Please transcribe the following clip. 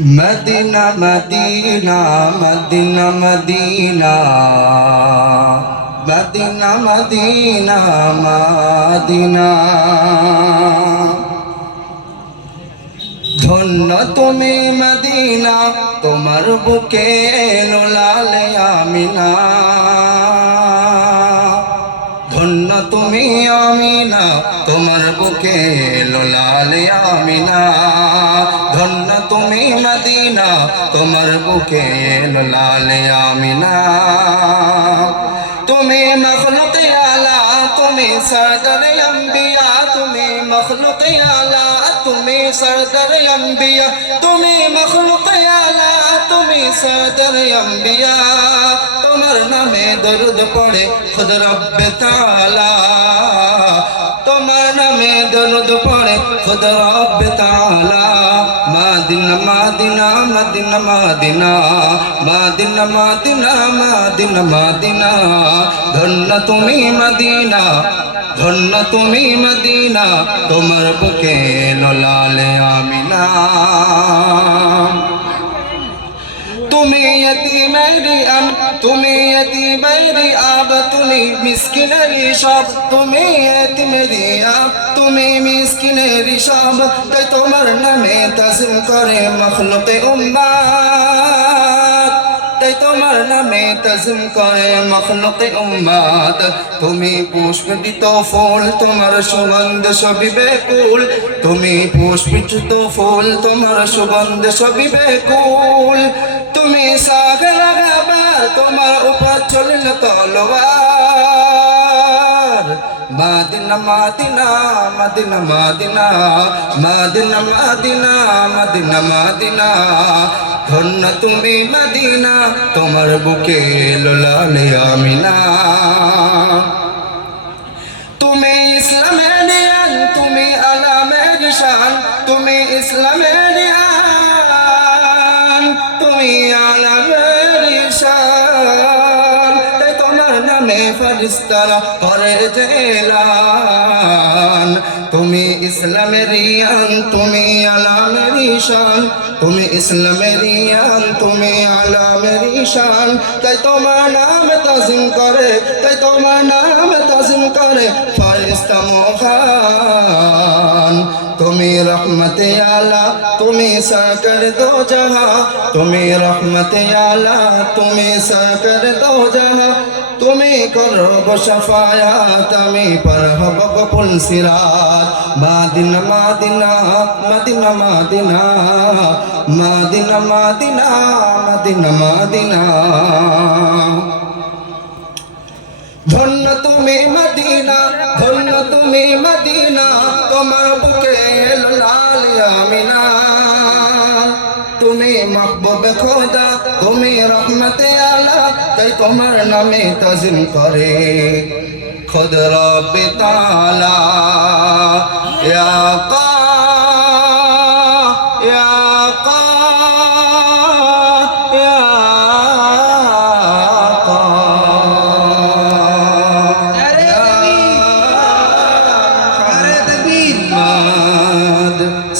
Medina Medina Medina Medina. Medina Medina Medina. ধন্য তুমি Medina, তোমার বুকে এলো লাল আমিনা। ধন্য তুমি আমিনা, তোমার বুকে এলো লাল আমিনা। ধন্য তুমি মদিনা, তোমার বুকে এলো লাল আমিনা। তুমি মখলুক আলা, তুমি সরদার আম্বিয়া। তুমি মখলুক আলা, তুমি সরদার আম্বিয়া। তুমি মখলুক আলা তুমি সরদার আম্বিয়া, তোমার নামে দরুদ পড়ে খুদ রব্বে তাআলা। তোমার নামে দরুদ পড়ে খুদ রব্বে তাআলা। মাদিনা মাদিনা মাদিনা মাদিনা মাদিনা মাদিনা মাদিনা মাদিনা, ধন্য তুমি মদিনা, ধন্য তুমি মদিনা, তোমার বুকে লালে আমিনা। তুমি এতিমেরি আব তুমি মিসকিনের সব তুমি এতিমেরি আব তুমি মিসকিনের সব তাই তোমার নামে তাসিম করে মখলুকে উম্মা তাই তোমার নামে তাজম করে মখলুকে উম্মাদ। তুমি পুষ্পিত ফুল, তোমার সুগন্ধ সবই বেকুল তুমি পুষ্পিত ফুল, তোমার সুগন্ধ সবই বেকুল তুমি সাগ তো চলিল তলোয়ার। মাদিনা মাদিনা মাদিনা মাদিনা মাদিনা মাদিনা মাদিনা মাদিনা। ধন্য তুমি মাদিনা, তোমার বুকে লোলালে আমিনা। নামে ফরিস্তারা করে জেলান। তুমি ইসলামের ইয়ান তুমি আলামের শান। তুমি ইসলামের ইয়ান তুমি আলামের শান। তাই তোমার নাম তাজিম করে, তাই তোমার নাম তাজিম করে ফরিস্তা তুমি রহমত আলা তুমি সাকর দো জহা তুমি রহমত আলা তুমি সাকর দো জহা তুমি করব সফায়াত আমি পর হব সিরাত মাদিনা মাদিনা মাদিনা মাদিনা ধন্য তুমি মদিনা ধন্য তুমি মদিনা তোমার বুকে আমিনা। তুমি মাহবুব খোদা, তুমি রহমতে আলা তাই তোমার নামে তাজিম করে। খুদ রব তালা ইয়া